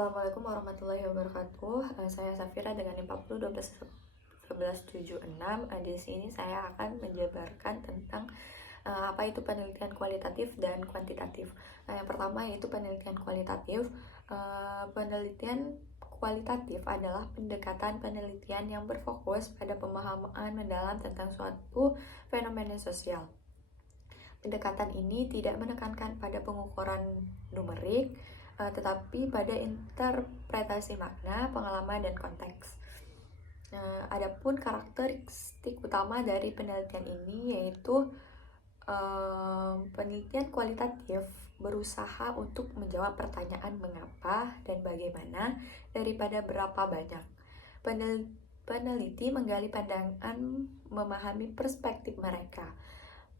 Assalamualaikum warahmatullahi wabarakatuh. Saya Safira dengan NIM 40121176. Di sini saya akan menjabarkan tentang apa itu penelitian kualitatif dan kuantitatif. Yang pertama yaitu penelitian kualitatif. Penelitian kualitatif adalah pendekatan penelitian yang berfokus pada pemahaman mendalam tentang suatu fenomena sosial. Pendekatan ini tidak menekankan pada pengukuran numerik, tetapi pada interpretasi makna, pengalaman, dan konteks. Adapun karakteristik utama dari penelitian ini yaitu penelitian kualitatif berusaha untuk menjawab pertanyaan mengapa dan bagaimana daripada berapa banyak. Peneliti menggali pandangan, memahami perspektif mereka.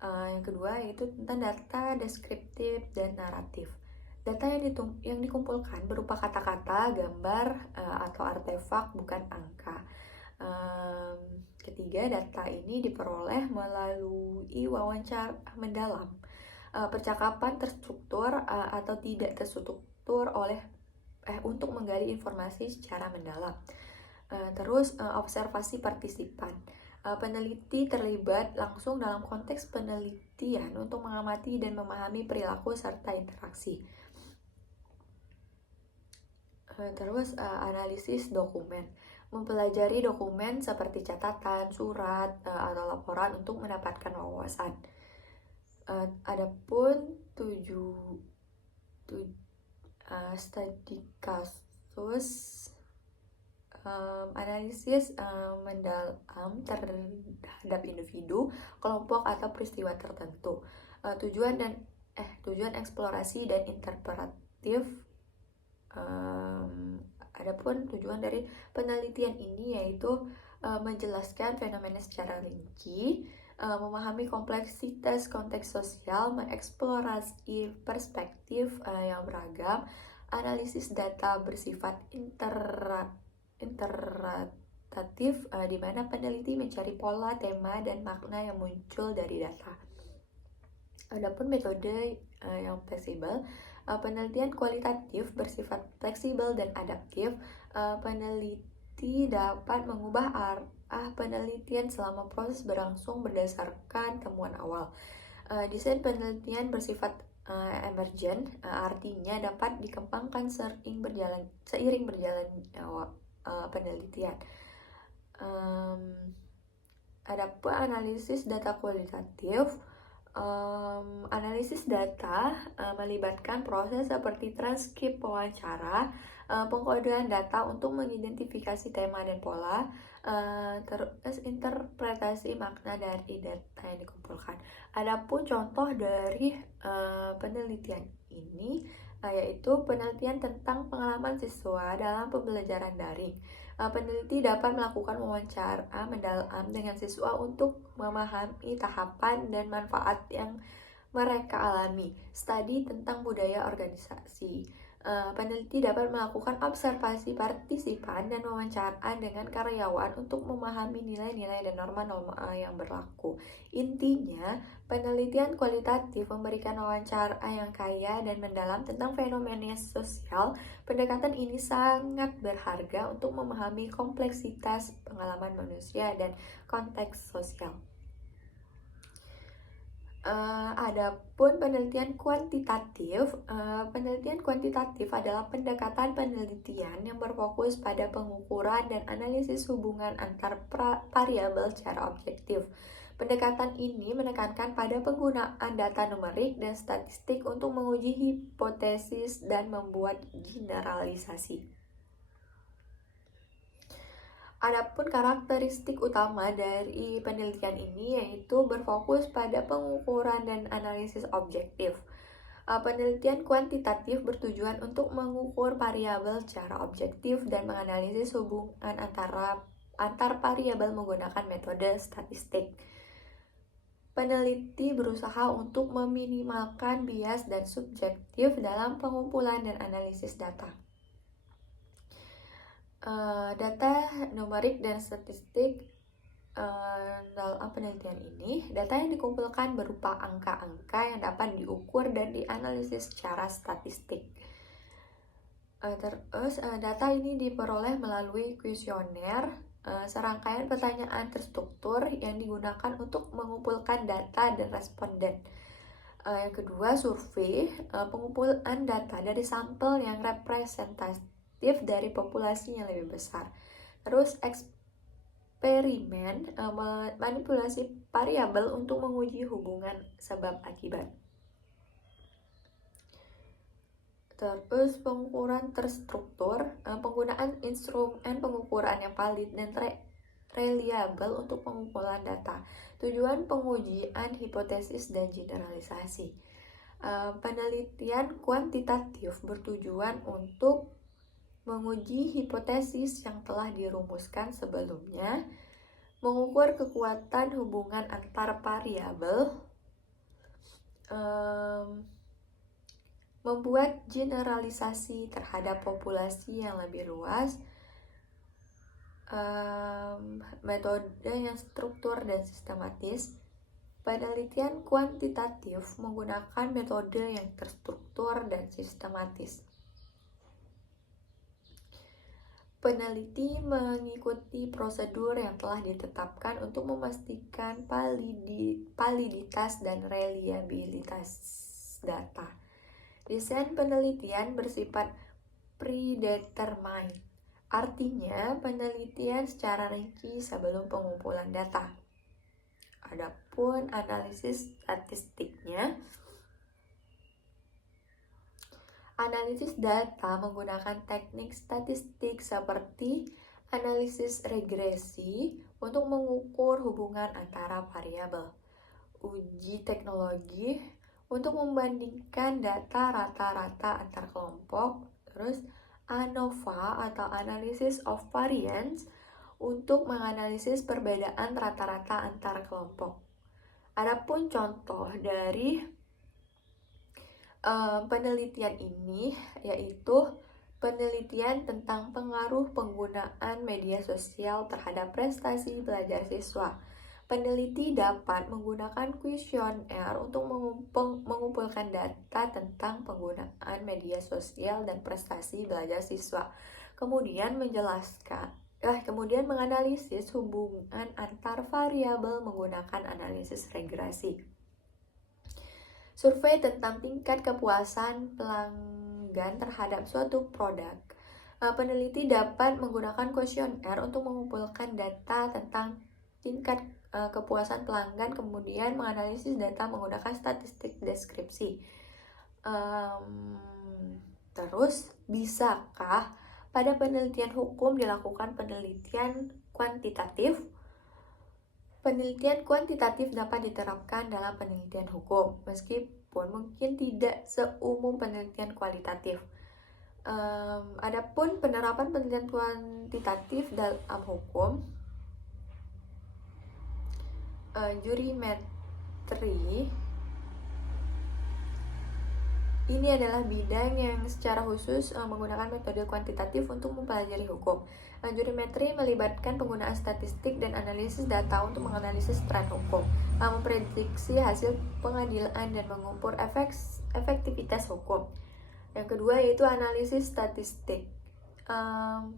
Yang kedua yaitu tentang data deskriptif dan naratif. Data yang dikumpulkan berupa kata-kata, gambar, atau artefak, bukan angka. Ketiga, data ini diperoleh melalui wawancara mendalam. Percakapan terstruktur atau tidak terstruktur untuk menggali informasi secara mendalam. Terus observasi partisipan. Peneliti terlibat langsung dalam konteks penelitian untuk mengamati dan memahami perilaku serta interaksi. Terus analisis dokumen. Mempelajari dokumen seperti catatan, surat, atau laporan untuk mendapatkan wawasan. Adapun studi kasus, analisis mendalam terhadap individu, kelompok, atau peristiwa tertentu. Tujuan eksplorasi dan interpretatif. Adapun tujuan dari penelitian ini yaitu menjelaskan fenomena secara rinci, memahami kompleksitas konteks sosial, mengeksplorasi perspektif yang beragam, analisis data bersifat interpretatif, di mana peneliti mencari pola, tema, dan makna yang muncul dari data. Adapun metode yang fleksibel, penelitian kualitatif bersifat fleksibel dan adaptif. Peneliti dapat mengubah arah penelitian selama proses berlangsung berdasarkan temuan awal. Desain penelitian bersifat emergent, artinya dapat dikembangkan seiring berjalan penelitian. Adapun analisis data kualitatif. Analisis data melibatkan proses seperti transkrip wawancara, pengkodean data untuk mengidentifikasi tema dan pola, terus interpretasi makna dari data yang dikumpulkan. Adapun contoh dari penelitian ini yaitu penelitian tentang pengalaman siswa dalam pembelajaran daring. Peneliti dapat melakukan wawancara mendalam dengan siswa untuk memahami tahapan dan manfaat yang mereka alami. Studi tentang budaya organisasi. Peneliti dapat melakukan observasi partisipan dan wawancara dengan karyawan untuk memahami nilai-nilai dan norma-norma yang berlaku. Intinya, penelitian kualitatif memberikan wawancara yang kaya dan mendalam tentang fenomena sosial. Pendekatan ini sangat berharga untuk memahami kompleksitas pengalaman manusia dan konteks sosial. Adapun penelitian kuantitatif, adalah pendekatan penelitian yang berfokus pada pengukuran dan analisis hubungan antar variabel secara objektif. Pendekatan ini menekankan pada penggunaan data numerik dan statistik untuk menguji hipotesis dan membuat generalisasi. Adapun karakteristik utama dari penelitian ini yaitu berfokus pada pengukuran dan analisis objektif. Penelitian kuantitatif bertujuan untuk mengukur variabel secara objektif dan menganalisis hubungan antar variabel menggunakan metode statistik. Peneliti berusaha untuk meminimalkan bias dan subjektif dalam pengumpulan dan analisis data. Data numerik dan statistik dalam penelitian ini, data yang dikumpulkan berupa angka-angka yang dapat diukur dan dianalisis secara statistik. Data ini diperoleh melalui kuesioner, serangkaian pertanyaan terstruktur yang digunakan untuk mengumpulkan data dan responden. Yang kedua, survei, pengumpulan data dari sampel yang representatif dari populasi yang lebih besar. Terus eksperimen, manipulasi variabel untuk menguji hubungan sebab akibat. Terus pengukuran terstruktur, penggunaan instrumen pengukuran yang valid dan reliable untuk pengumpulan data. Tujuan pengujian hipotesis dan generalisasi. Penelitian kuantitatif bertujuan untuk menguji hipotesis yang telah dirumuskan sebelumnya, mengukur kekuatan hubungan antar variabel, membuat generalisasi terhadap populasi yang lebih luas, metode yang struktur dan sistematis. Penelitian kuantitatif menggunakan metode yang terstruktur dan sistematis. Peneliti mengikuti prosedur yang telah ditetapkan untuk memastikan validitas dan reliabilitas data. Desain penelitian bersifat predetermined, artinya penelitian secara rinci sebelum pengumpulan data. Adapun analisis statistiknya, analisis data menggunakan teknik statistik seperti analisis regresi untuk mengukur hubungan antara variabel. Uji teknologi untuk membandingkan data rata-rata antar kelompok. Terus ANOVA atau Analysis of Variance untuk menganalisis perbedaan rata-rata antar kelompok. Adapun contoh dari penelitian ini yaitu penelitian tentang pengaruh penggunaan media sosial terhadap prestasi belajar siswa. Peneliti dapat menggunakan kuesioner untuk mengumpulkan data tentang penggunaan media sosial dan prestasi belajar siswa. Kemudian menganalisis hubungan antar variabel menggunakan analisis regresi. Survei tentang tingkat kepuasan pelanggan terhadap suatu produk. Peneliti dapat menggunakan kuesioner untuk mengumpulkan data tentang tingkat kepuasan pelanggan, kemudian menganalisis data menggunakan statistik deskripsi. Terus, bisakah pada penelitian hukum dilakukan penelitian kuantitatif? Penelitian kuantitatif dapat diterapkan dalam penelitian hukum, meskipun mungkin tidak seumum penelitian kualitatif. Adapun penerapan penelitian kuantitatif dalam hukum, jurimetri ini adalah bidang yang secara khusus menggunakan metode kuantitatif untuk mempelajari hukum. Jurimetri melibatkan penggunaan statistik dan analisis data untuk menganalisis tren hukum, memprediksi hasil pengadilan dan mengukur efektivitas hukum. Yang kedua yaitu analisis statistik.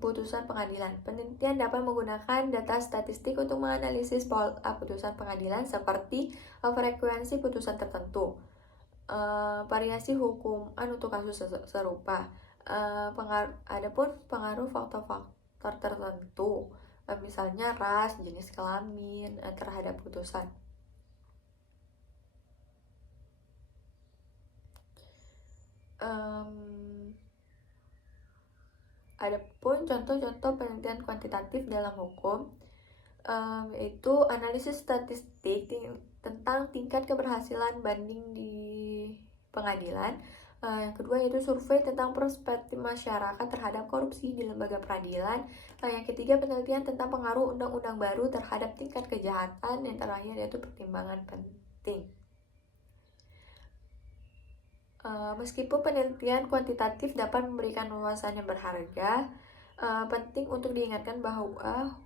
Putusan pengadilan. Penelitian dapat menggunakan data statistik untuk menganalisis putusan pengadilan seperti frekuensi putusan tertentu, variasi hukuman untuk kasus serupa. Adapun pengaruh faktor-faktor tertentu, misalnya ras, jenis kelamin terhadap putusan. Adapun contoh-contoh penelitian kuantitatif dalam hukum, yaitu analisis statistik tentang tingkat keberhasilan banding di pengadilan. Yang kedua yaitu survei tentang perspektif masyarakat terhadap korupsi di lembaga peradilan. Yang ketiga penelitian tentang pengaruh undang-undang baru terhadap tingkat kejahatan. Yang terakhir yaitu pertimbangan penting. Meskipun penelitian kuantitatif dapat memberikan wawasan yang berharga, penting untuk diingatkan bahwa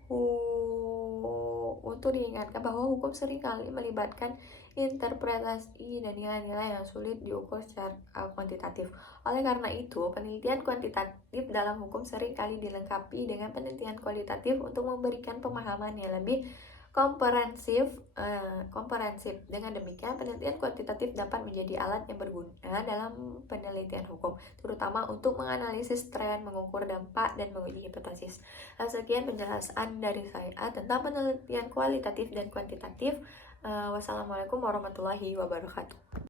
untuk diingatkan bahwa hukum seringkali melibatkan interpretasi dan nilai-nilai yang sulit diukur secara kuantitatif. Oleh karena itu, penelitian kuantitatif dalam hukum seringkali dilengkapi dengan penelitian kualitatif untuk memberikan pemahaman yang lebih komprehensif. Dengan demikian, penelitian kuantitatif dapat menjadi alat yang berguna dalam penelitian hukum, terutama untuk menganalisis tren, mengukur dampak, dan menguji hipotesis. Sekian penjelasan dari saya tentang penelitian kualitatif dan kuantitatif. Wassalamualaikum warahmatullahi wabarakatuh.